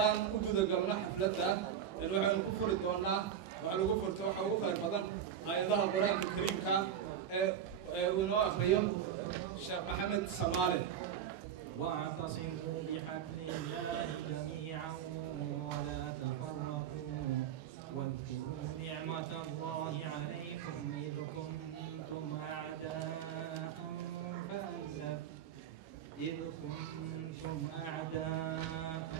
haddaan u gudagalno xafladda waxaynu ku furi doonaa waxa lagu furto waxa ugu khayr badan aayadaha quraanka kariimka uu inoo akhriyo Sheekh Maxamed Samaale. واعتصموا بحبل الله جميعا ولا تفرقوا واذكروا نعمة الله عليكم إذ كنتم أعداء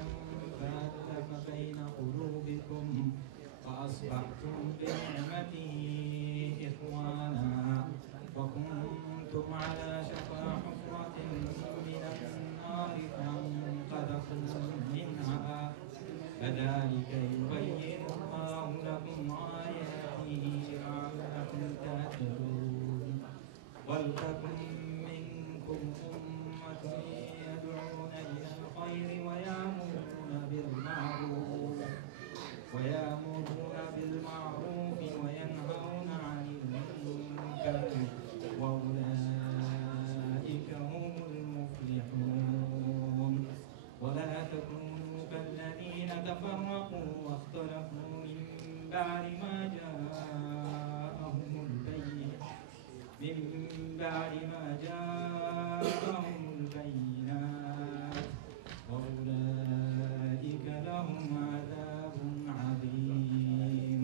فألف بين قلوبكم فأصبحتم بنعمته إخوانا وكنتم على شفا حفرة من النار فانقذكم منها كذلك يبين الله لكم آياته لعلكم تهتدون ولتكن منكم أمة يدعون إلى الخير ويأمرون بالمعروف وينهون عن المنكر وأولئك هم المفلحون ولا تكونوا كالذين تفرقوا واختلفوا من بعد ما جاءهم البينات وأولئك لهم عذاب عظيم.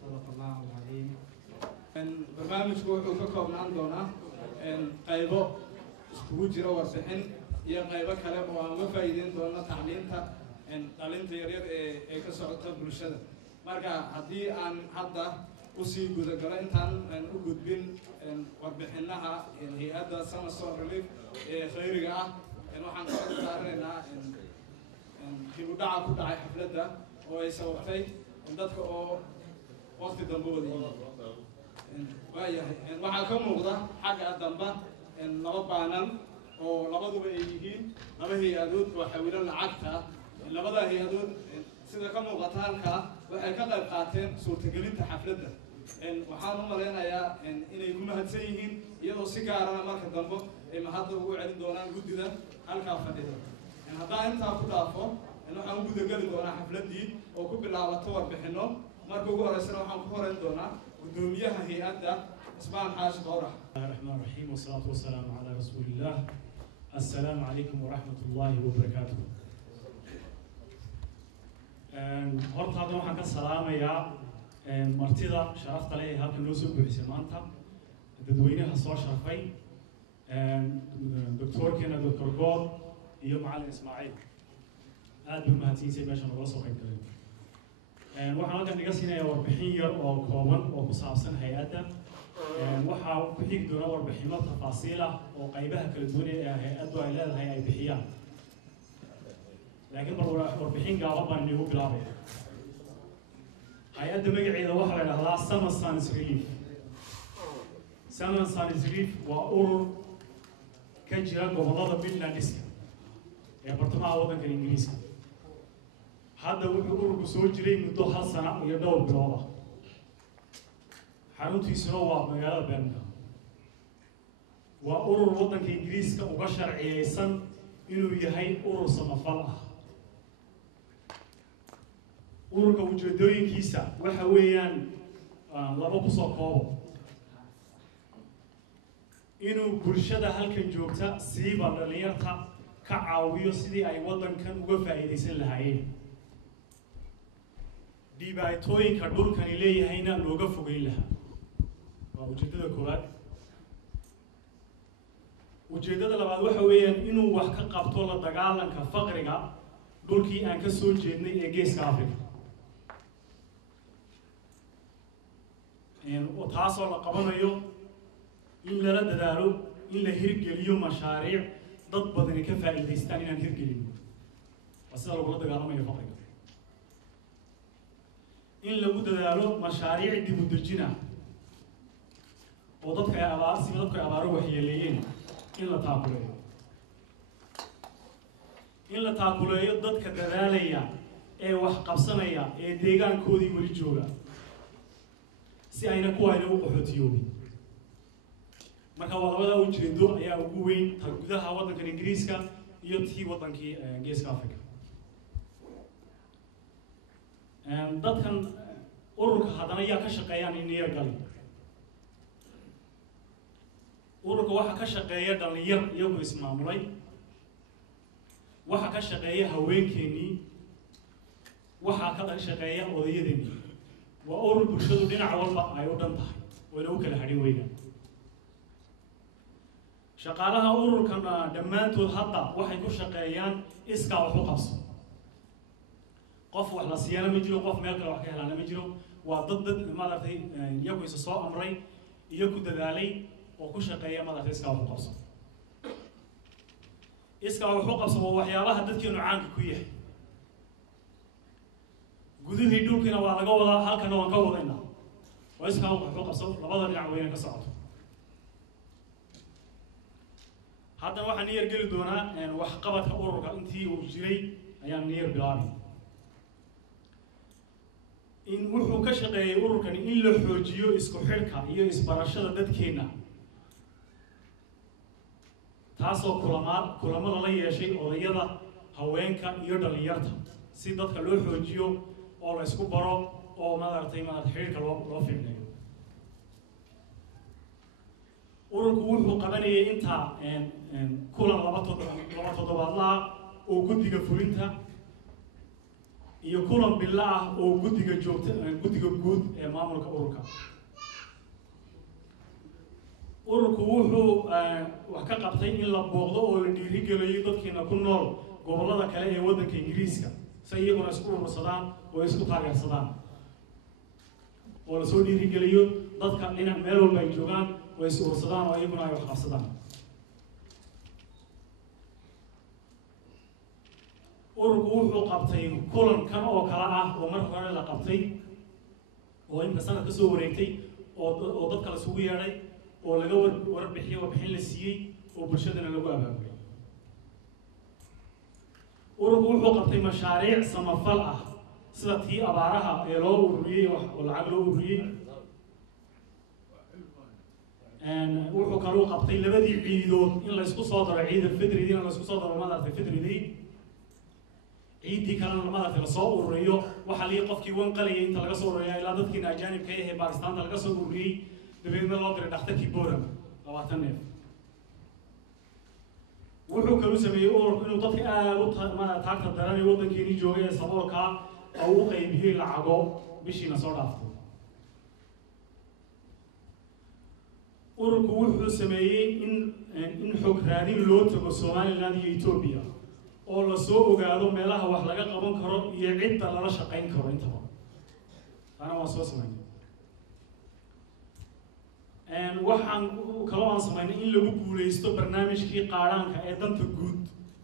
صدق الله العظيم. barnaamijku wuxuu ka koobnaan doonaa qaybo iskugu jira warbixin iyo qaybo kale oo aan uga faa'iideyn doono tacliinta dhalinta yaryar ee ka socota bulshada. marka haddii aan hadda usii gudagalo intaan u gudbin warbixinaha hay'adda Samson Relief ee khayriga ah waxaan ka saarnaynaa dib u dhaca ku dhacay xafladda oo ay sababtay dadka oo waqti dambe wadayay waxaa ka muuqda xagga dambe laba baanan oo labaduba ay yihiin laba hay'adood oo xawilan lacagta labada hay'adood sida ka muuqata halkaa waxay ka qayb qaateen suurtagelinta xafladda waxaan u maleynayaa inay ku mahadsan yihiin iyadoo si gaarana marka dambe ay mahadda ugu celin doonaan guddida halkaa fadhida haddaan intaa ku dhaafo waxaan u gudageli doonaa xafladdii oo ku bilaabato warbixino marka ugu horeysana waxaan ku horeyn doonaa gudoomiyaha hay'adda Ismaan Xaashi Dowrax. الرحمن الرحيم والصلاة والسلام على رسول الله. السلام عليكم ورحمة الله وبركاته. horta hadda waxaan ka salaamayaa martida sharafta leh ee halkan noo soo buuxisay maanta dadweynaha soo sharfay doctorkeena Dr. Goor iyo macallin Ismaaciil aad buu mahadsiisay meesha nagala soo qayb galay. waxaan halkan iga siinayaa warbixin yar oo kooban oo ku saabsan hay'adda waxaa ku xigi doona warbixino tafaasiil ah oo qaybaha kala duwan ee hay'addu ay leedahay ay bixiyaan laakiin warbixin gaaban baan idigu bilaabaya. hay'adda magaceeda waxaa la yidhahdaa Samson Relief. Samson Relief waa urur ka jira gobollada Midlandska ee bartamaha waddanka Ingiriiska. hadda wuxuu ururku soo jiray muddo 1 sano iyo dhowr bilood ah. xaruntiisuna waa magaalada Birmingham. waa urur waddanka Ingiriiska uga sharciyeysan inuu yahay urur samafal ah. ururka ujeedooyinkiisa waxa weeyaan laba ku soo koobo inuu bulshada halkan joogta siiba dhalinyarta ka caawiyo sidii ay waddankan uga faa'iideysan lahaayeen dhibaatooyinka dhulkani leeyahayna looga fogeyn lahaa waa ujeedada koowaad. ujeedada labaad waxa weeyaan inuu wax ka qabto la dagaalanka faqriga dhulkii aan ka soo jeednay ee geeska Afrika taasoo la qabanayo in lala dadaalo in la hirgeliyo mashaariic dad badani ka faa'iideystaan inaan hirgelino waa sida lagula dagaalamayo faqriga. in lagu dadaalo mashaariic dib u dejina oo dadka ay abaaro waxyeeleeyeen in la taakuleeyo. in la taakuleeyo dadka dadaalaya ee wax qabsanaya ee deegaankoodii weli jooga si ayna kuwayna u qaxootiyoobin. marka waa labada ujeedo ayaa ugu weyn ta gudaha waddanka Ingiriiska iyo tii waddankii geeska Afrika. dadkan ururka haddana yaa ka shaqeeyaan in yar gali ururka waxa ka shaqeeya dhalinyar iyagu ismaamulay waxa ka shaqeeya haweenkeennii waxa ka shaqeeya odayadeennii waa urur bulshadu dhinac walba ay u dhan tahay wayna u kala hadhin weeyaan shaqaalaha ururkana dhammaantood hadda waxay ku shaqeeyaan iskaa wax u qabso qof wax la siiyana ma jiro qof meel kale wax ka helaana ma jiro waa dad maaragtay iyagu isa soo amray iyo ku dadaalay oo ku shaqeeya maaragtay iskaa wax u qabso iskaa wax u qabso waa waxyaabaha dadkeenu caanka ku yahay gudihii dhulkiina waa laga wadaa halkana waan ka wadaynaa oo iskaa wax u qabso labada dhinac weyna ka socoto haddana waxaan niyar geli doonaa waxqabadka ururka intii uu jiray ayaan niyar bilaabay in wuxuu ka shaqeeyay ururkani in la xoojiyo isku xidhka iyo isbarashada dadkeenna taasoo kulamada la yeeshay odayada haweenka iyo dhalinyarta si dadka loo xoojiyo oo la isku baro oo maaragtay xidhiidhka loo fiicneeyo ururku wuxuu qabanayay intaa kulan laba toddobaadla ah oo guddiga fulinta iyo kulan bilo ah oo guddiga guud ee maamulka ururka ururku wuxuu wax ka qabtay in la booqdo oo la dhiirigeliyo dadkeena ku nool gobollada kale ee waddanka ingiriiska si iyaguna isku urursadaan oo isku taageersadaan oo lasoo dhiirigeliyo dadka dhinac meel walba ay joogaan oo is urursadaan oo iyaguna ay wax qabsadaan ururku wuxuu qabtay kulankan oo kale ah oo marka hore la qabtay oo inta sanad ka soo wareegtay oo dadka la isugu yeedhay oo laga warbixin la siiyey oo bulshadana lagu abaabulay ururku wuxuu qabtay mashaariic samafal ah sida tii abaaraha ee loo ururiyey oo lacag loo ururiyey wuxuu kaloo qabtay labadii ciidood in la isku soo daro ciid alfidridii in la isku soo daro maaragtay fidridii ciidii kalena maaragtay la soo ururiyo waxa lii qofkii wan qalayay inta laga soo ururiyaa ilaa dadkiina ajaanibka ah ee Baaristaanta laga soo ururiyey dabeedna loo diray dhakhtarkii Boram 20 neef wuxuu kaloo sameeyay ururku inuu dadka aad u taagta daran ee waddankeennii joogay ee saboolka oo u qaybiyey lacago bishiina soo dhaaftay ururku wuxuu sameeyey in xog raadin loo tago Somaliland iyo Ethiopia oo la soo ogaado meelaha wax laga qaban karo iyo cidda lala shaqayn karo intaba ana waa soo sameeyay waxaan kaloo aan sameynay in lagu guuleysto barnaamijkii qaaraanka ee danta guud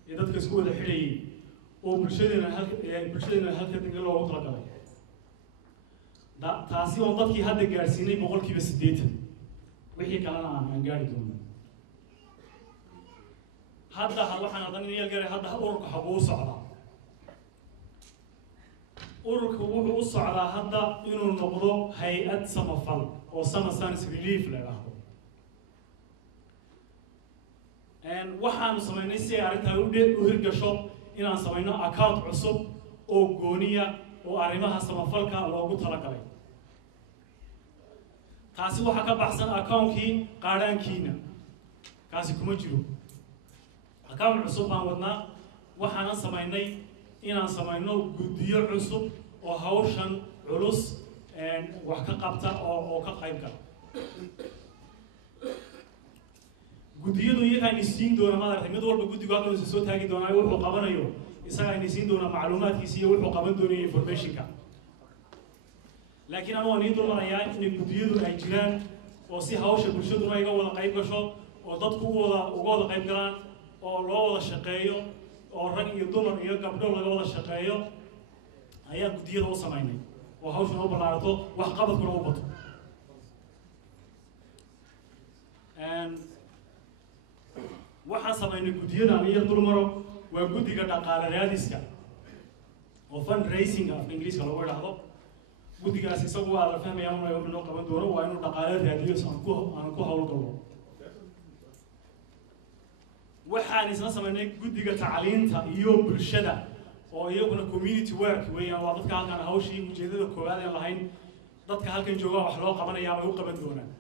ee dadka isku wada xidhayay oo bulshadeena halka degan loogu talagalay taasi oo dadkii hadda gaarsiinay 80% wixii kalena aan gaari doono hadda waxaan adan inay gaar hadda ururka xabuu socda ururku wuxuu u socdaa hadda inuu noqdo hay'ad samafal oo Samasanis Relief la yiraahdo waxaan sameynay si arrinta u hirgasho inaan sameyno account cusub oo gooniya oo arrimaha samafalka loogu talagalay taasi waxa ka baxsan account-kii qaaraankiina kaasi kuma jiro account cusub baan wadnaa waxaan sameynay inaan sameyno guddiyo cusub oo hawshan culus wax ka qabta oo ka qayb gala guddiyadu iyaga ay siin doona maaragtay mid walba guddigu halka uu soo taagi doona wuxuu qabanayo isaga ay siin doona macluumaadkiisa iyo wuxuu qaban doono information-ka laakiin anoo nii dulmarayaa in guddiyadu ay jiraan oo si hawsha bulshadu ay uga wada qayb gasho oo dadku uga wada qayb galaan oo loo wada shaqeeyo oo rag iyo dumar iyo gabdho laga wada shaqeeyo ayaa guddiyada u sameynay oo hawshan u ballaarto wax qabadkuna u bato waxaan sameynay guddiyada aan yar dulmaro waa guddiga dhaqaale raadiska oo fundraising af ingiriiska lagu yidhaahdo guddigaas isagu waa la fahmayaa inuu wuxuu noo qaban doono waa inuu dhaqaale raadiyo aan ku hawlgalo waxaan isla sameynay guddiga tacliinta iyo bulshada oo iyaguna community work weeyaan waa dadka halkan hawshii ujeedada koowaad aan lahayn dadka halkan jooga wax loo qabanayaa way u qaban doonaan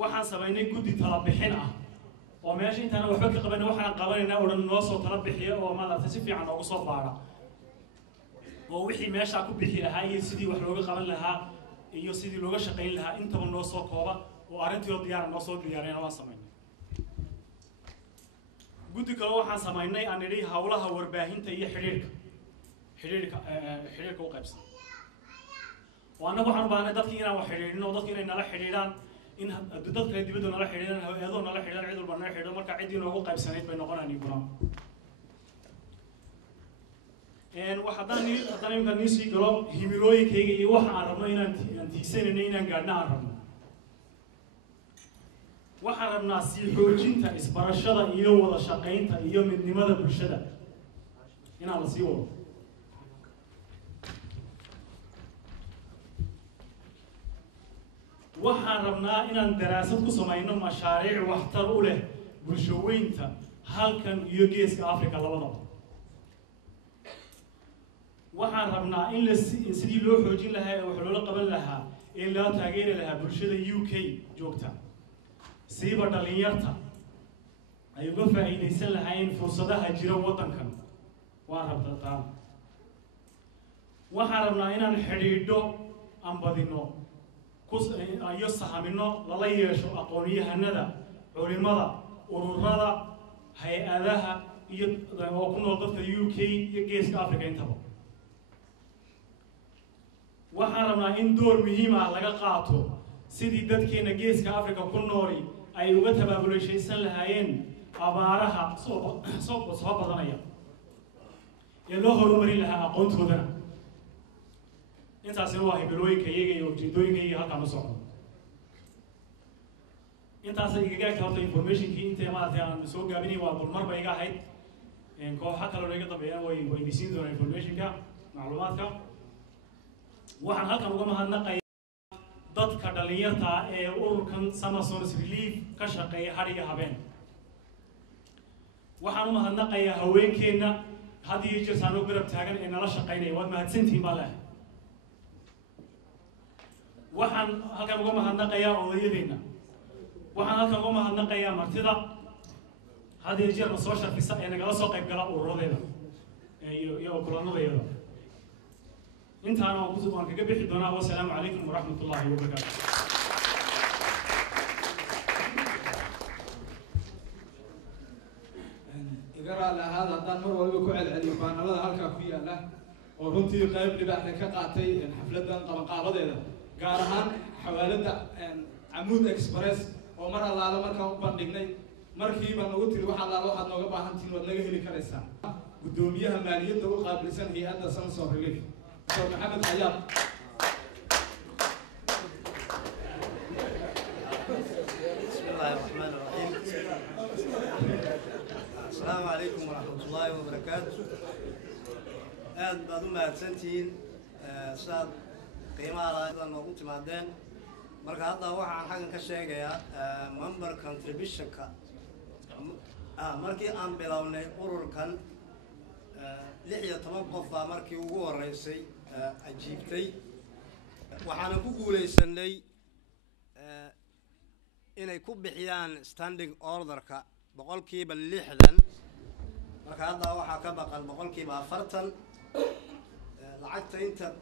waxaan sameynay guddi tala bixin ah oo meesha intaan waxba ka qabanay waxaan qabanaynaa oo dhan noo soo tala bixiya oo maaragtay si fiican ugu soo baara oo wixii meesha ku bixi lahaa iyo sidii wax looga qaban lahaa iyo sidii looga shaqayn lahaa intaba noo soo kooba oo arrintii diyaar noo soo diyaareen waan sameynay guddi kale waxaan sameynay aan idhi hawlaha warbaahinta iyo xiriirka u qaybsan oo annagu waxaan u baahnay dadkii inaan wax xidhiidhino dadkii inay nala xidhiidhaan in dad kale dibadda nala xidhiidhaan hay-ado nala xidhiidhaan cid walba nala xidhiidho marka ciddii noogu qaybsanayd bay noqonaan iguna haddaan imika nii sii galo himilooyinkayga iyo waxa aan rabno inaan tiisanayno inaan gaadhna aan rabno waxaan rabnaa sii xoojinta isbarashada iyo wada shaqaynta iyo midnimada bulshada inaan la sii wado waxaan rabnaa inaan daraasad ku samayno mashaariic waxtar u leh bulshaweynta halkan iyo geeska Afrika labadaba waxaan rabnaa in sidii loo xoojin lahaa wax loola qaban lahaa in loo taageeri lahaa bulshada UK joogta siiba dhalinyarta ay uga faa'iideysan lahaayeen fursadaha jira waddankan waan rabtaa waxaan rabnaa inaan xidhiidho aan badino iyo sahamino lala yeesho aqoon-yahanada culimada ururada hay-adaha iyo oo ku nool dadka UK iyo geeska Afrika intaba waxaan rabnaa in door muhiim ah laga qaato sidii dadkeena geeska Afrika ku nooli ay uga tabaabulaysan lahaayeen abaaraha soo badanaya ee loo horumarin lahaa aqoontoodana intaasina waa himilooyinka iyaga iyo ujeedooyinkayga halkaan u socdo intaas igaga horta informationkii intay maaragtay aan soo gaabinay waa dulmar bay iga ahayd kooxa kaloo iga dambeeyaan way weydiisiin doonaa informationka macluumaadka waxaan halkan uga mahadnaqayaa dadka dhalinyarta ee ururkan Summersource Relief ka shaqeeya hariga habeen waxaan u mahadnaqayaa haweenkeena had iyo jeer saan u garab taagan ee nala shaqeynaya waad mahadsantihiin baa leh waxaan halkan uga mahadnaqayaa odayadeena waxaan halkan uga mahadnaqayaa martida had iyo jeer soo sharfisa ee nagala soo qayb gala ururadeeda iyo kulanadayada intaana waan kaga bixi doonaa wassalaamu calaykum waraxmatullaahi wabarakaatu igara lahaad haddaan mar walba ku celceliyo baanalada halkaa ku yaala oo runtii qayb libaaxda ka qaatay xafladan qabanqaabadeeda gaar ahaan xawaalada Amuud Express oo mar allaala markaan u bandhignay markiiba nagu tiri waxa allaala waxaad nooga baahan tihiin waad naga heli karaysaa gudoomiyaha maaliyadda u qaabilsan hay'adda Summersource Relief محمد حياط بسم الله الرحمن الرحيم السلام عليكم ورحمة الله وبركاته بعد ما تسنتين ساد قيمة على النقطة معدن مركز هذا واحد عن حاجة كشيء يا member contribution كا مركز أم بلاوني قرر كان لحية توقف مركز وجوه الرئيسي أجيبتي وحنا كقولي سنلي إن يكون بحيان standing order كا بقول كي باللحدن مركز هذا واحد كبقى بقول كي بفرتن لعقت أنت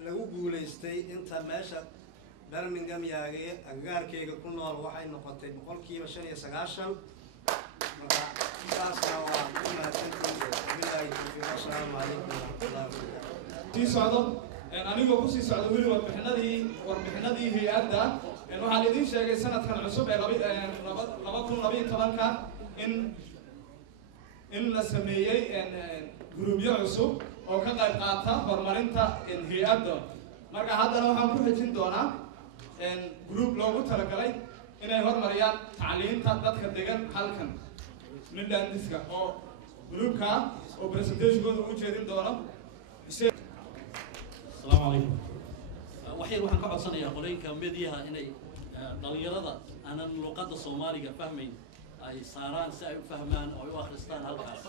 لو قولي استي أنت ماشى برمنجام ياجي أجار كي يكون الواحد نقطتين بقول كي بشان يسقاشل السلام عليكم ورحمة الله وبركاته. anigoo ku sii socdo weli warbixinadii hay'adda waxaan idin sheegay sanadkan cusub ee 2012 in la sameeyay gruubyo cusub oo ka qayb qaata horumarinta hay'adda marka haddana waxaan ku xijin doonaa group loogu talagalay inay horumariyaan tacliinta dadka degan halkan Midlandiska oo groupka oo presentationkooda u jeedin doona السلام عليكم. وحيد waxaan ka codsanayaa qoleynka meediyaha inay dhalinyarada aan luqadda Soomaaliga fahmayn أي صاران سأي فهمان أو يؤخرستان هالكاس.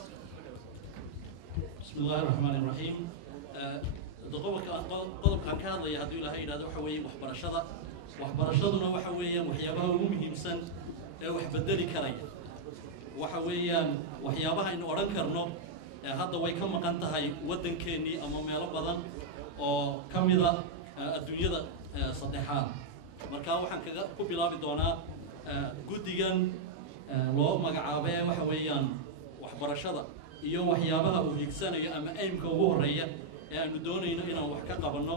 بسم الله الرحمن الرحيم. قضب كان كهذا يهدي له هيدا وحوي وحبرشدنا وحوي وحيابها ومهم سن وحبدلي كري وحوي وحيابها إنه أرن كرنو هذا ويكم مقنته هاي ودن كني أمام يلا بدن أو كميدا الدنيا صدحان مركا وحن كذا كبلا بدونا جوديان لو مجعبه وحويان وحبرشده iyo waxyaabaha uu higsanayo ama aimka ugu horeeya ee aanu doonayno inaan wax ka qabanno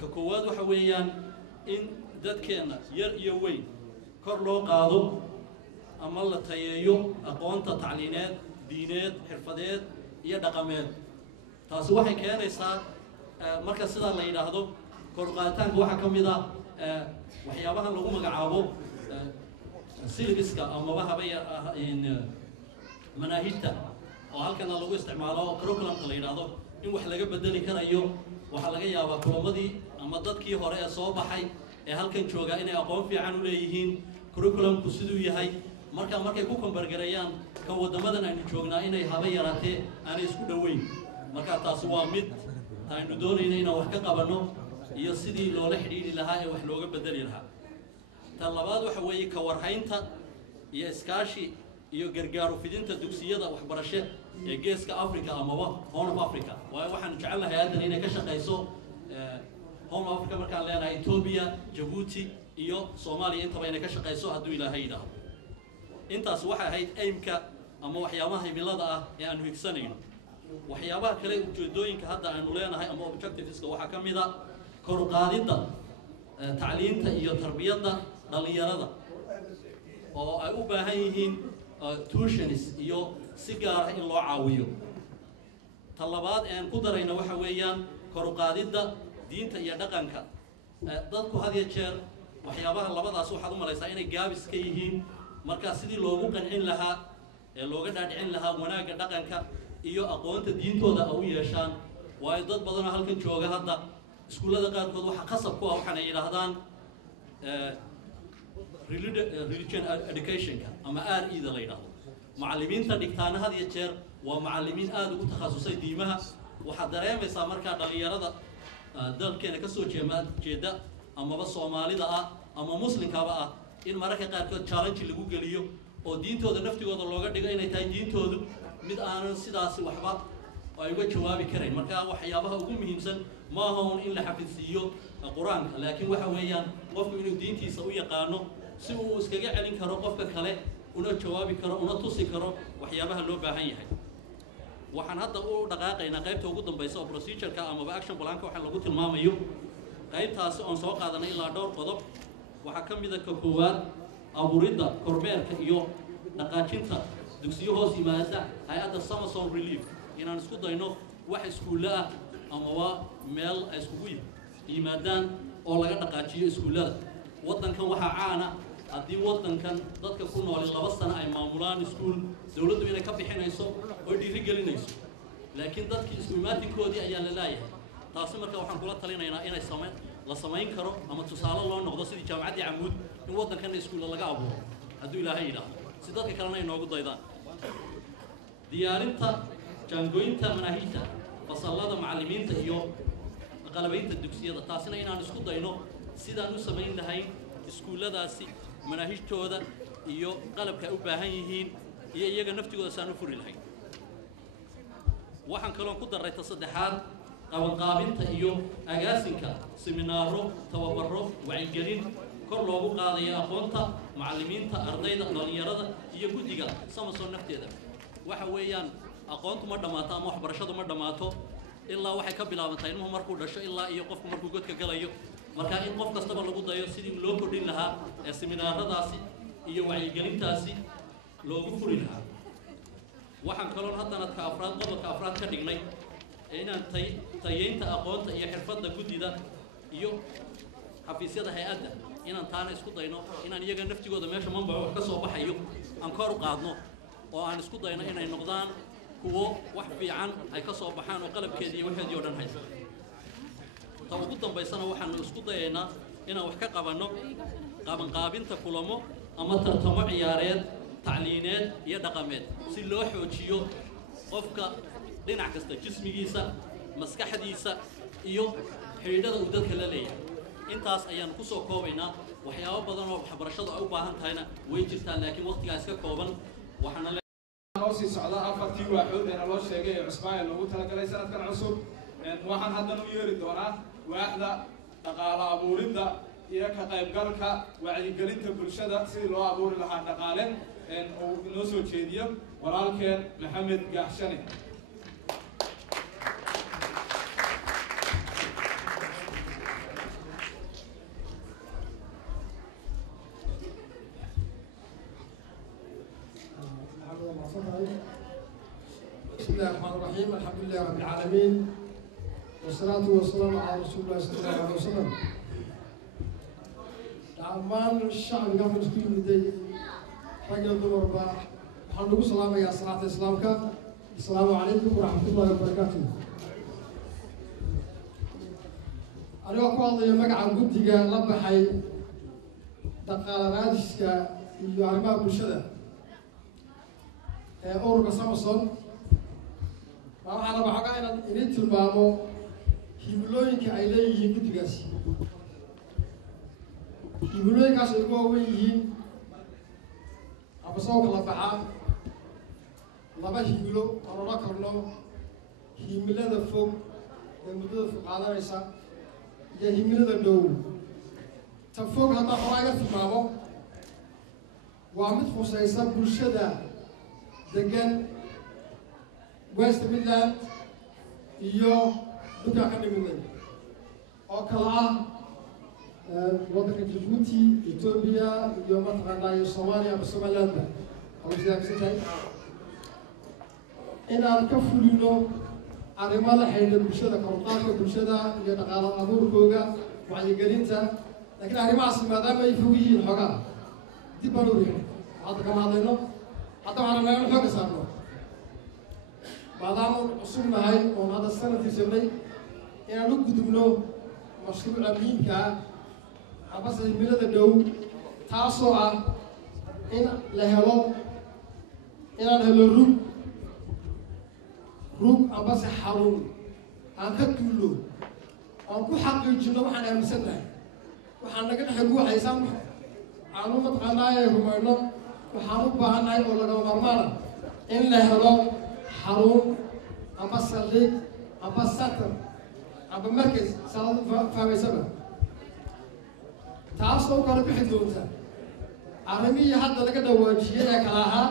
ka koowaad waxa weeyaan in dadkeena yar iyo weyn kor loo qaado ama la tayeeyo aqoonta tacliineed diineed xirfadeed iyo dhaqameed taasi waxay keenaysaa marka sidaa la yidhaahdo kor qaaditaanka waxaa ka mid ah waxyaabahan lagu magacaabo syllabuska amaba habaya manaahijta oo halkan lagu isticmaalo curriculumka la yiraahdo in wax laga bedeli karayo waxa laga yaabaa kulamadii ama dadkii hore ee soo baxay ee halkan jooga inay aqoon fiican u leeyihiin curriculumku siduu yahay markay ku kombargareeyaan kan wadamadan aynu joognaa inay haba yaraatee aanay isku dhaweyn marka taas waa mid aynu doonayno inaan wax ka qabanno iyo sidii loola xidhiidhi lahaa ee wax looga bedeli lahaa tan labaad waxa weeye ka warhaynta iyo iskaashi iyo gargaar u fidinta dugsiyada waxbarasho ee geeska Afrika amaba Horn of Africa waxaan jecelahay hadda inay ka shaqeyso Horn of Africa markaan leenahay Ethiopia, Djibouti iyo Soomaaliya intaba inay ka shaqeyso hadduu Ilaahay yiraahdo intaas waxa ahayd aimka ama waxyaabaha himilada ah ee aanu higsanayno waxyaabaha kale ujeedooyinka hadda aanu leenahay ama objectiveska waxa ka mid ah kor u qaadida tacliinta iyo tarbiyada dhalinyarada oo ay u baahan yihiin tuitions iyo si gaar ah in loo caawiyo talabaad aan ku darayna waxa weeyaan kor u qaadida diinta iyo dhaqanka dadku had iyo jeer waxyaabaha labadaas waxaad u malaysaa inay gaabis ka yihiin marka sidii loogu qancin lahaa ee looga dhaadhicin lahaa wanaagga dhaqanka iyo aqoonta diintooda ay u yeeshaan waayo dad badan oo halkan jooga hadda iskuulada qaarkood waxa qasab ku ah waxaan yiraahdaan religion education ama RE da la yiraahdo macallimiinta dhigtaana had iyo jeer waa macallimiin aad ugu takhasusay diimaha waxa dareemaysaa marka dhalinyarada dalkeena ka soo jeeda amaba Soomaalida ah ama muslimkaba ah in mararka qaarkood challenge lagu geliyo oo diintooda naftigooda looga dhigo inay tahay diintoodu mid aanan sidaas waxba ay uga jawaabi karayn marka waxyaabaha ugu muhiimsan ma aha in la xafidsiiyo quraanka laakiin waxa weeyaan qofku inuu diintiisa u yaqaano si uu iskaga celin karo qofka kale una jawaabi karo una tusi karo waxyaabaha loo baahan yahay waxaan hadda u dhaqaaqaynaa qaybta ugu dambaysa oo procedure-ka ama action plan-ka waxa lagu tilmaamayo qaybtaasi oo soo qaadanay ilaa dhowr qodob waxa ka mid ah ka koowaad abuuridda kormeerka iyo dhaqaajinta dugsiyo hoos yimaada hay'adda Samson Relief inaan isku dayno wax iskuulo ah ama waa meel ay iskugu yimaadaan oo laga dhaqaajiyo iskuulada wadankan waxa caana haddii wadankan dadka ku nool 2 sano ay maamulaan iskuul dawladdu inay ka bixinayso oo dhiirigelinayso laakiin dadkii isku imaadinkoodii ayaa la laayahay taasi marka waxaan kula talinaynaa inay la samayn karo ama tusaale loo noqdo sidii jaamacadii Camuud in wadankan iskuul laga abuuro hadduu Ilaahay yiraahdo si dadka kalena ay noogu daydaan diyaarinta jaangooyinta manaahijta fasallada macallimiinta iyo qalabaynta dugsiyada taasina inaan isku dayno sidaan u samayn lahayn iskuuladaasi manaahijtooda iyo qalabka ay u baahan yihiin iyo iyaga naftigooda saan u furi lahayn waxaan kaloo ku daray saddexaad qabanqaabinta iyo agaasinka seminaaro tababaro wacyigelin kor loogu qaadayo aqoonta macallimiinta ardayda dhalinyarada iyo guddiga Samson nafteeda waxa weeyaan aqoontu ma dhamaato ama waxbarashadu ma dhamaato ilaa waxay ka bilaabantaa inuu markuu dhasho ilaa iyo qofku markuu godka galayo marka in qof kastaba lagu dayo sidii loo kordhin lahaa ee seminaaradaasi iyo wacyigelintaasi loogu furi lahaa waxaan kaloo haddana qodobka afraad ka dhignay inaan tayeynta aqoonta iyo xirfadda guddida iyo xafiisyada hay'adda inaan taana isku dayno inaan iyaga naftigooda meesha manbaco wax ka soo baxayo aan kor u qaadno oo aan isku dayno inay noqdaan kuwo wax fiican ay ka soo baxaan oo qalabkeedii iyo waxeedii oo dhan haysta ta ugu dambaysana waxaan isku dayaynaa inaan wax ka qabanno qabanqaabinta kulamo ama tartamo ciyaareed tacliineed iyo dhaqameed si loo xoojiyo qofka dhinac kasta jismigiisa maskaxdiisa iyo xidhiidhada uu dadka la leeyahay intaas ayaan ku soo koobaynaa waxyaabo badan oo waxbarashadu ay u baahan tahayna way jirtaan laakiin waqtigaas ka kooban waxaana noo sii socda afartii waaxood ee loo sheegay ee cusbaan loogu talagalay sanadkan cusub waxaan haddana u yeeri doonaa waaxda dhaqaale abuuridda iyo ka qaybgalka wacyigelinta bulshada sidii loo abuuri lahaa dhaqaale uu inoo soo jeediyo walaalkeen maxamed gaaxshane بسم الله الرحمن الرحيم الحمد لله رب العالمين والصلاة والسلام على رسول الله صلى الله عليه وسلم دعمان الشعب قام يسكين لدي رجل ضربة حلو سلام يا صلاة إسلامك السلام عليكم ورحمة الله وبركاته أنا أقول الله يمجع جدك لبحي دقال رادشك يعرفها بالشدة أورك سامسون waxaan rabaa xagaa inaan idin tilmaamo himilooyinka ay leeyihiin guddigaasi himilooyinkaas ay ugu waaweyn yihiin abasoo kala baxaa laba himilo aan ola karno himilada fog ee muddada fog qaadanaysa iyo himilada dhow ta fog haddaan horaa iga tilmaamo waa mid khusaysa bulshada degan West Midland iyo dhulka ka dhimid oo kala ah waddanka Djibouti, Ethiopia iyo mataqaanaa iyo Soomaaliya ama Somaliland oo sidaasay inaan ka fulino arrimaha xeelada bulshada korqaadka bulshada iyo dhaqaale abuurkooda wacyigelinta laakiin arrimahaas maadaama ay fog yihiin xogaa dib baan u riixay hadda kama hadlayno hadda waxaan rabnaa xoog saarno maadaama cusub nahay oon hadda sanadkii sameey inaan u gudubno mashruuca muhiimka ah amase himilada dhow taasoo ah in la helo inaan helo rug amase xarun aan ka duulno aan ku xaqiijino waxaan aaminsan nahay waxaan naga dhexe guuxaysaan aanu mataqaanaaye rumayno waxaan u baahannahay oo lagama maarmaana in la helo حرون أما سليك أما ساتر أما مركز سلام فاهم سبب تعصوا كانوا بيحدونها عربية حتى لقد وجهي كلاها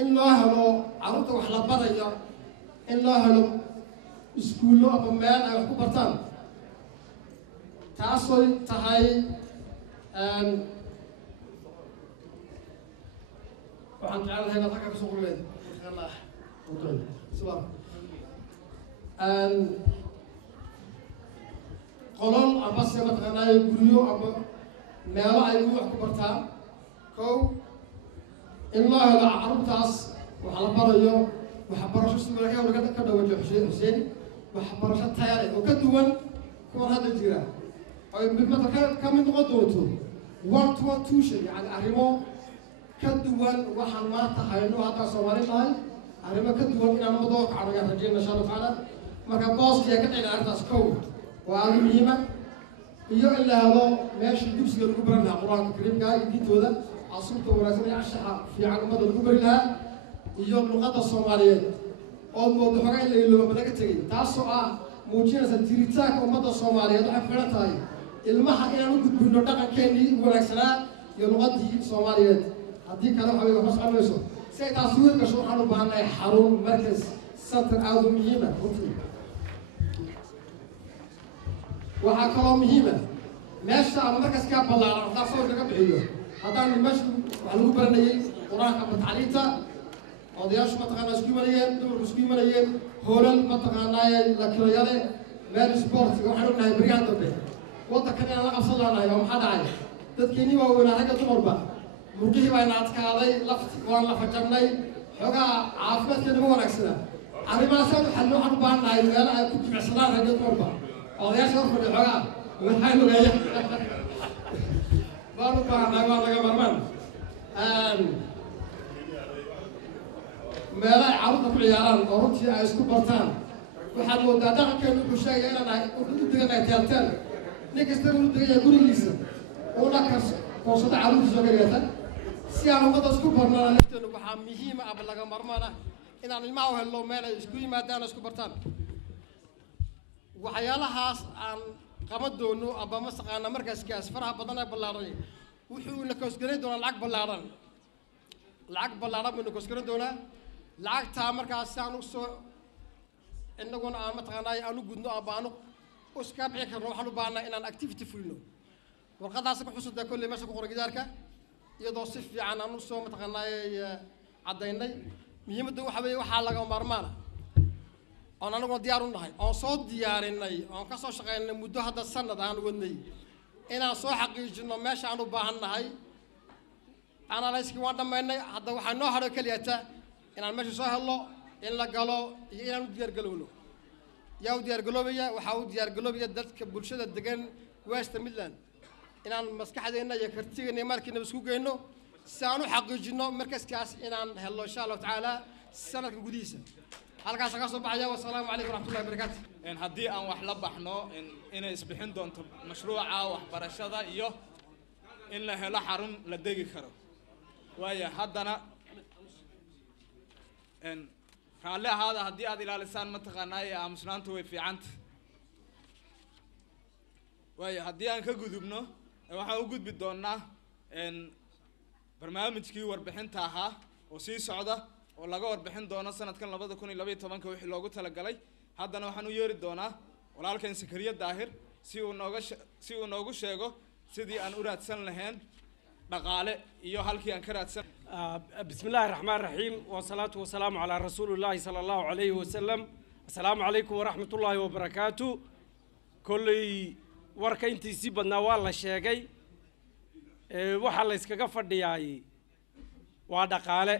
إن الله لو عرض وحلا بريا إن الله لو سكولو أما مال أو كبرتان تعصوا تهاي وعن تعالى هنا ذكر سوق الولد الله اوكي سلام قولون أما سمت غناي غريو أما مالا أي wax ku bartaan kow in loo helo carruurtaas waxa la barayo waxa barasho sidoo kale ka dhawajo Xuseen waxa barasho tayo leh oo ka duwan kuwa hadda jira oo mid ka mid noqon doonto one to one tuition yani arrimo ka duwan waxaan maanta hayno hadda Soomaaliland arrimo ka duwan inaan waddo ka caraga rajayna insha Allah taala marka booskiya ka dhigay arrintaas kow waa muhiim iyo in la helo meesha dugsiga lagu baran lahaa quraanka kariimka iyo diintooda asuubta wanaagsan ee anshaxa fiican ummadda lagu bari lahaa iyo luqadda Soomaaliyeed oo moodo xogaa in la iloobo laga tagay taasoo ah muujinaysa jiritaanka ummadda Soomaaliyeed waxay xiran tahay ilmaha inaan u gudbino dhaqankeennii wanaagsanaa iyo luqaddii Soomaaliyeed haddii kale waxa way wax soconayso si ay taas u gasho waxaan u baahanahay xarun markas center aad u muhiim ah waxaa kaloo muhiim ah meesha ama markas ka ballaaran haddaan sawir kaga bixiyo haddaan meesha wax lagu baranayay quraanka ama tacliinta odayaashu mataqaanaa isku imanayeen dumarku isku imanayeen hoolal mataqaanaaye la kilayale meel sportiga waxaan ognahay beriyahan dambe waddankan inaan la qabsan laanahay oo maxaa dhacay dadkeennii waa weynaa ragga dumarba murqihii baa ina adkaaday lafti waan la fajabnay xoogaa caafimaadkeena ma wanaagsana arrimahaasaan waxaan u baahannahay meelo ay ku jimicsadaan ragga dumarba odayaasha hor fadhiya xoogaa waxay lugeeya baan u baahannahay waa laga marmaan meelaha carruurta ku ciyaaraan oo runtii ay isku bartaan waxaad moodaa dhaqankeenu wuxuu sheegaya inaan u deganahay teelteel nin kasta uu degaya gurigiisa uuna korsada carruurtiisa oo kaleeta si aan ummadda isku barnana nafteenu waxaa muhiim ah laga marmaan ah inaan ilmaha u helno meel ay isku yimaadaan oo isku bartaan waxyaalahaas aan qaban doono aba masaqaana markaaskaas faraha badan ee ballaaran wuxuu na koosgaran doonaa lacag ballaaran buu na koosgaran doonaa lacagtaa markaas si aan u soo innaguna aan mataqaanaa aan u gudno aba aan iska bixi karno waxaan u baahnaa inaan activity fulino warqadaas ku xusuusta kolley meesha ku qoran gidaarka iyadoo si fiican aan u soo mataqaanaa caddaynay muhiimadda waxa weeye waxaa laga maarmaana oon anaguna diyaar u nahay oon soo diyaarinay oon ka soo shaqaynay muddo hadda sanad aan wadnay inaan soo xaqiijino meesha aan u baahan nahay analyskii waan dhammaynay hadda waxaa noo hadho keliyata inaan meesha soo helno in la galo iyo inaan u diyaargalowno yaa u diyaargaloobaya waxaa u diyaargaloobaya dadka bulshada degan west midland inaan maskaxdeenna iyo kartigeena iyo maalkiina isku geyno si aan u xaqiijino markaskaas inaan helno insha allahu tacaala sanadka gudihiisa halkaas ka soo baxaya wassalaamu calaykum waraxmatullahi wabarakaatu haddii aan wax la baxno inay isbixin doonto mashruuca waxbarashada iyo in la helo xarun la degi karo waayo haddana raalli ahaada haddii aad ilaalisaan mataqaanaa ee aamusnaantu way fiicanta waayo haddii aan ka gudubno waxaan u gudbi doonaa barnaamijkii warbixinta ahaa oo sii socda oo laga warbixin doono sanadkan 2012 wixii loogu talagalay haddana waxaan u yeeri doonaa walaalkan Sakariya Daahir si uu noogu sheego sidii aan u raadsan lahayn dhaqaale iyo halkii aan ka raadsan بسم الله الرحمن الرحيم والصلاة والسلام على رسول الله صلى الله عليه وسلم السلام عليكم ورحمة الله وبركاته كل ورك انتي سيبنا والله شيء وحلا يسكع فردياي ودقالة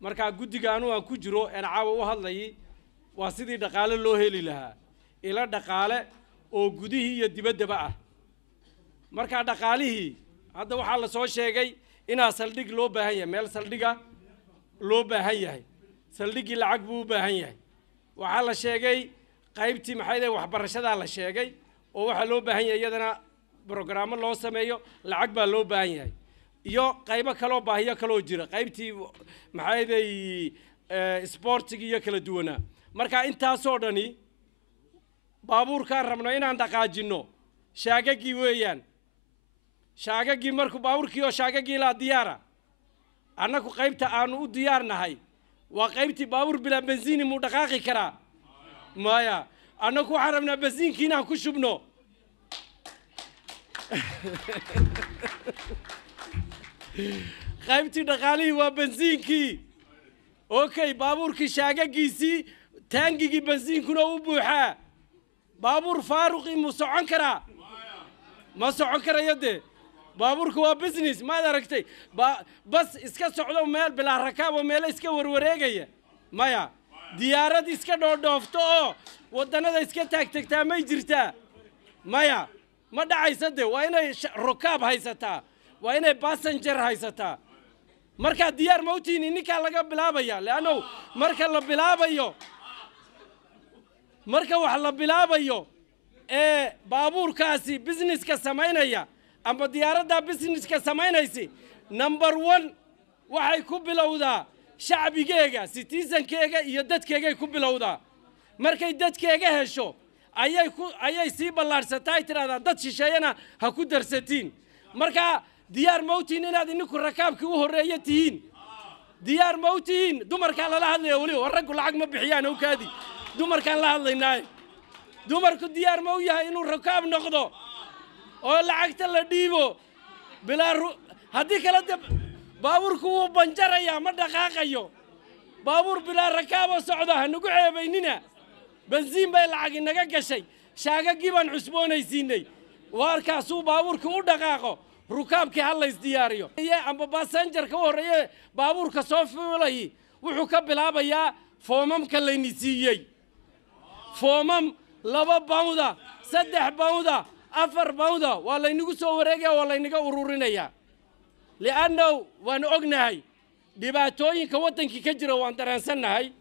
مركا جودي كانوا كجرو أنا عاو هاللي واسدي دقالة لوهلي لها إلى دقالة أو جودي هي دبده بقى مركا دقاله هذا وحلا سوى شيء إنها سلدق لو بهاي مال سلدقة لو بهاي سلدقي العقب بهاي وحلا شيء قيبتي محيدة وحبرشة على شيء وحلو بهاي يدنا برنامج لو سميه العقب لو بهاي يو قيبة كلو بهاي كلو جرا قيبتي محيدة سبورتي يكلا دونا مركا أنت صورني بابور كارمنا إن عندك عجينو شاكي ويان شاكي مركو باور كيو شاكي لا ديارة أنا كو قيمت أنا وديارنا هاي وقيمتي باور بلا بنزين مدقاقي كرا مايا أنا كو حرمنا بنزين كينا كو شبنو قيمتي دقالي وبنزين كي أوكي باور كي شاكي سي تانجي بنزين كنا وبوحا باور فاروقي مسعون كرا ما سعون كرا يده بابورك هو بزنس ما دركتي بس اسكا سocdo meel bila rakaab oo meel iska warwareegaya maya diyaarad iska dhoofto wadanada iska taagtagtaa ma jirtaa maya ma dhacaysade waa inay rakaab haysataa waa inay passenger haysataa marka diyaar ma u tiini ninka laga bilaabaya laano marka la bilaabayo marka wax la bilaabayo baabuurkaasi businesska sameynaya أما ديارة بزنس كسمينيسي نمبر 1 waxay ku bilowdaa shacbigeega citizenkeega iyo dadkeega ku bilowdaa markay dadkeega hesho ayay sii ballaarsataa tirada dad shisheeyana ha ku darsatiin marka diyaar mawtiin inaad ininku rakaabki u horeeyo tihiin diyaar mawtiin dumarka la hadlayo wali raggu lacag ma bixiyaan oo kaadi dumarkan la hadlaynaa dumarku diyaar ma u yahay inuu rakaab noqdo oo lacagta la dhiibo bilaa haddii kala baabuurku wuu banjaraya ma dhaqaaqayo baabuur bilaa rakaabo socda ha nagu ceebaynina benziin bay lacag inaga gashay shaagagii baan cusboonaysiinay warkaasuu baabuurka u dhaqaaqo rukaabkii ha la isdiyaariyo amba basanjarka u horreeye baabuurka soo fuulay wuxuu ka bilaabayaa foomamka layni siiyey foomam 2 bawda 3 bawda 4 bawda waa laynagu soo wareegaya waa laynaga ururinaya li'annahu waan ognahay dhibaatooyinka waddankii ka jira waan dareensannahay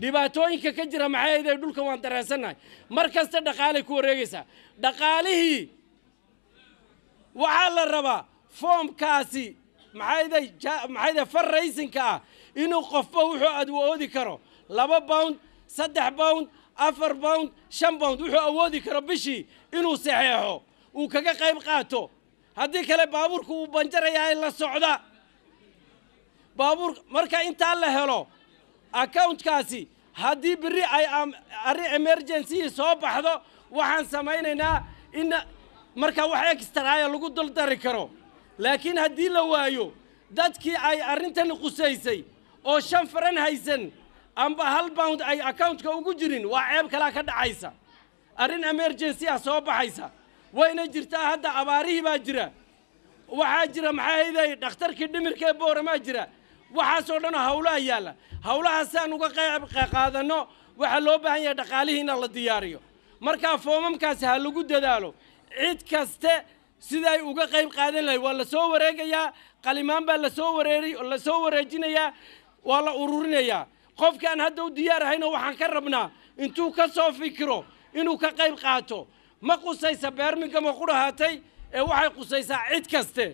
dhibaatooyinka ka jira maxay ahayd dhulka waan dareensannahay mar kasta dhaqaalay ku wareegaysaa dhaqaalihii waxaa la rabaa foomkaasi maxay ahayd fundraisingka ah inuu qofba wuxuu awoodi karo 2 pound 3 pound 4 pound 5 pound wuxuu awoodi karo bishii inuu saxeexo uu kaga qayb qaato haddii kale baabuurku uu banjarayaa la socda baabuur marka inta la helo accountkaasi haddii biri ay arrin emergency soo baxdo waxaan samaynaynaa in marka wax extra lagu dul dari karo laakiin haddii la waayo dadkii ay arrintan qusaysay oo 5 faran haysan amba 1 pound ay accountka ugu jirin waa ceeb kala ka dhacaysa arrin emergency soo baxaysa wayna jirtaa hadda abaarihii baa jira waxaa jira maxay ahayd dhakhtarkii dhimirka boorama jira waxaasoo dhan hawlaha yaala hawlahaasaan uga qayb qaadano waxa loo baahan yahay dhaqaalihiina la diyaariyo marka foomamkaas ha lagu dadaalo cid kaste siday uga qayb qaadan lahayd waa la soo wareegayaa qalimaan baa la soo wareejinayaa waa la ururinayaa qofkaan hadda u diyaar ahayna waxaan ka rabnaa intuu ka soo fikiro inuu ka qayb qaato ma qusaysa Birmingham ku dhahatay ee waxay qusaysaa cid kaste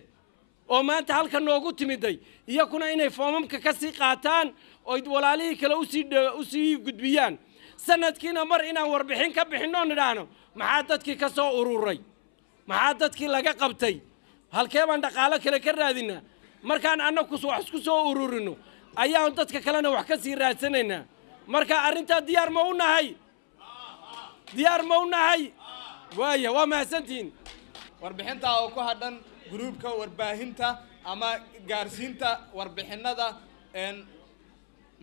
oo maanta halka noogu timiday iyakuna inay foomamka ka sii qaataan oo walaalihii kale u sii gudbiyaan sanadkiina mar inaan warbixin ka bixinno nidhaahno maxaa dadkii ka soo ururay maxaa dadkii laga qabtay halkee baan dhaqaale kale ka raadinaa markaan annagu wax isku soo ururino ayaan dadka kalena wax ka sii raadsanaynaa marka arrinta diyaar ma u nahay waaya waa mahadsantihiin warbixinta oo ku hadhan gruubka warbaahinta ama gaarsiinta warbixinada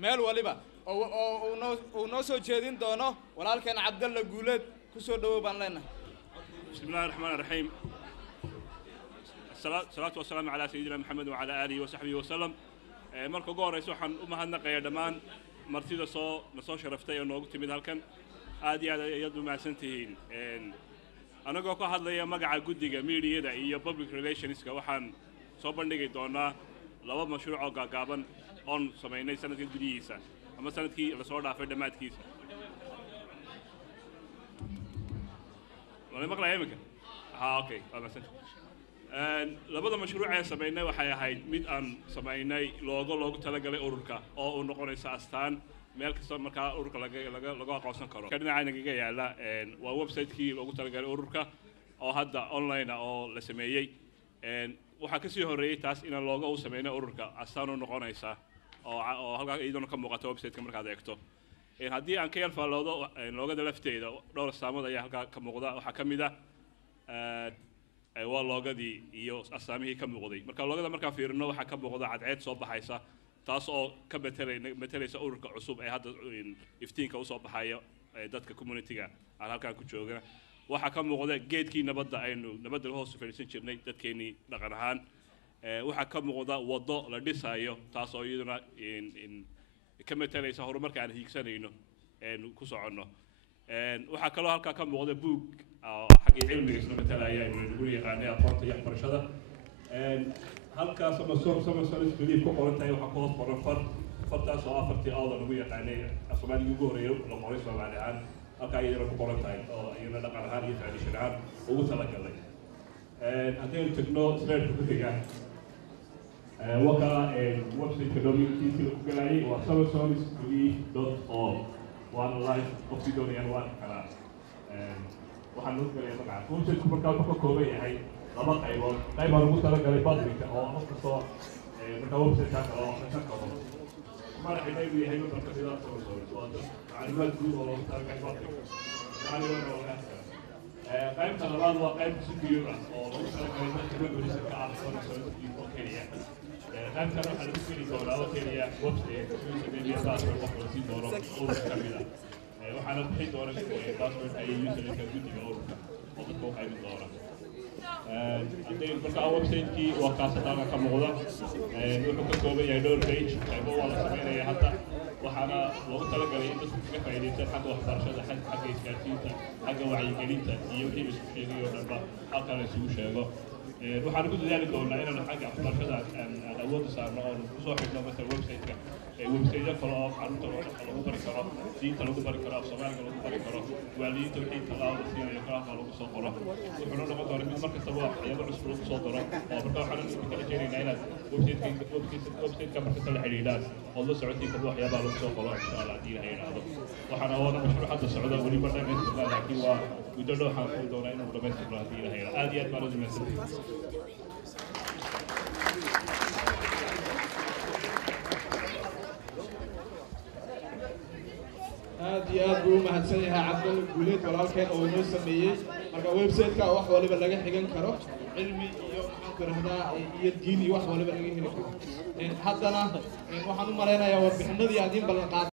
meel waliba oo uu noo soo jeedin doono walaalkeen Cabdalla Guuleed ku soo dhawow baan leenahay bismillahir rahmanir rahiim salaatu wassalaam ala sayyidina Muhammad wa ala alihi wa sahbihi wa sallam marka ugu horeyso waxaan u mahadnaqayaa dhammaan martida soo sharaftay oo noogu timid halkan aad iyo aad ayaad u mahadsantihiin anagoo ka hadlaya magaca guddiga media iyo public relationska waxaan soo bandhigi doonaa 2 mashruuc oo gaagaaban oon samaynay sanadkii gudihiisa ama sanadkii la soo dhaafay dhamaadkiisa wala maqlayaa imika okay labada mashruuc ee samaynay waxay ahayd mid aan samaynay loogu talagalay ururka oo uu noqonaysa astaan meel kasta markaa ururka laga aqoonsan karo kadhinaca inaga yaala waa website-kii loogu talagalay ururka oo hadda online oo la sameeyay waxaa kasii horeeyay taas inaan looga u sameynay ururka astaan u noqonaysa oo halkaa iyaduna ka muuqata website-ka markaad eegto haddii aan ka yar faalloodo loogada lafteeda dhowr astaamood ayaa halkaa ka muuqda waxaa ka mid ah waa loogadii iyo astaamihii ka muuqday marka loogada markaan fiirino waxaa ka muuqda cadceed soo baxaysa taas oo ka betelaysa ururka cusub ee hadda iftiinka u soo baxaya dadka community-ga aan halkaan ku joogana waxaa ka muuqda geedkii nabadda hoos u fadhiisan jirnay dadkeenii dhaqan ahaan waxaa ka muuqda waddo la dhisayo taas oo iyaduna ka metelaysa horumarka aan hiigsanayno ku soconno waxaa kaloo halkaa ka muuqda buug xagga cilmiga isla metelaya lagu yaqaanay aqoonta iyo waxbarashada halkaas sama belief ku qoran tahay waxaa ku hoos qoran fartaas oo afartii awda lagu yaqaanay Soomaaliga ugu horeeyo la qoray Soomaali ahaan halkaa iyadana ku qoran tahay oo iyana dhaqan ahaan iyo tradition ahaan ugu talagalay haddaynu tagno slide-ka ku xiga وكا website community ku galay waa summersonisbelief.org waana live qofkii doonayaan waa kala waxaan lagu galay magaca website-ku markaa wuxuu ka kooban yahay 2 qaybood qayb aan ugu talagalay public oo qof kastoo markaa website-ka kale oo akhrisan karo madaxayna inuu yahay marka sidaa summersonis waa macluumaad guud oo loogu talagalay public qaybta labaad waa qayb studio ah oo loogu talagalay dadka website-ka ah summersonis oo keliya qaybtan waxaa lagu geli doonaa oo keliya website social media password qofka la siin doono ururka ka mid ah waxaana bixin doona password ay usernameka guddiga ururka oo dadka u qaybin doona haddaynu markaa website-kii waa kaasataanka ka muuqda wuxuu ka kooban yahay dhowr page qaybo waa la sameynaya hadda waxaana loogu talagalay in dadku kaga faa'iidaystaan xagga waxbarashada xagga isgaarsiinta xagga wacyigelinta iyo wixii la isku sheegay oo dhanba halkan la isugu sheego waxaan ku dadaali doonaa inaan xagga waxbarashada aan awood saarno oo ku soo xidhno mesela website-ka website kale oo carruurta lagu bari karo diinta lagu bari karo Soomaaliga lagu bari karo waalidiinta wixii talaabo siinayo kalaha lagu soo qoro wuxuu noqon doonaa mid markasta waxyaabo cusub lagu soo daro oo marka waxaan ka rajaynaynaa inaad website-ka markasta la xidhiidhaan oo la socotiin karo waxyaabaha lagu soo qoro insha Allah haddii la yidhaahdo waxaan awoona mashruuc hadda socda weliba dhammaystirnaa laakiin waa muddo dhow waxaan ku doonaa inuu dhammaystirno haddii la yidhaahdo aad iyo aad baan u dhammaystirnay aad iyo aad buu u mahadsan yahay cabdal guuleed walaalkeen oo inoo sameeyey marka website-ka wax waliba laga xigan karo cilmi iyo maxaan ku rahdaa iyo diin iyo wax waliba laga heli karo haddana waxaan u malaynayaa warbixinadii aad in ballan qaad